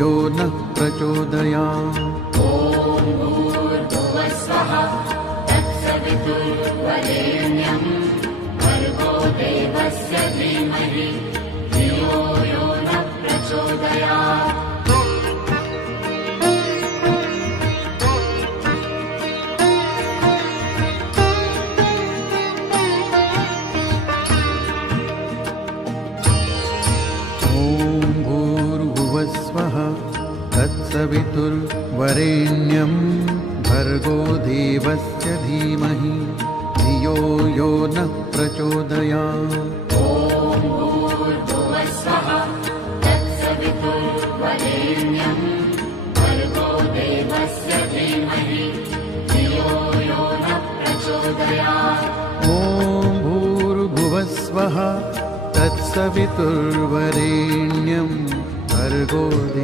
यो नः प्रचोदयात्। ॐ भूर्भुवस्वः तत्सवितुर्वरेण्यं भर्गो देवस्य धीमहि धियो यो नः प्रचोदयात्। स्वः तत्सवितुर्वरेण्यं भर्गो देवस्य धीमहि धियो यो नः प्रचोदयात्। ॐ भूर्भुवस्वः तत्सवितुर्वरेण्यं भर्गो देवस्य धीमहि धियो यो नः प्रचोदयात्। ॐ भूर्भुवस्वः तत्सवितुर्वरेण्यं भर्गो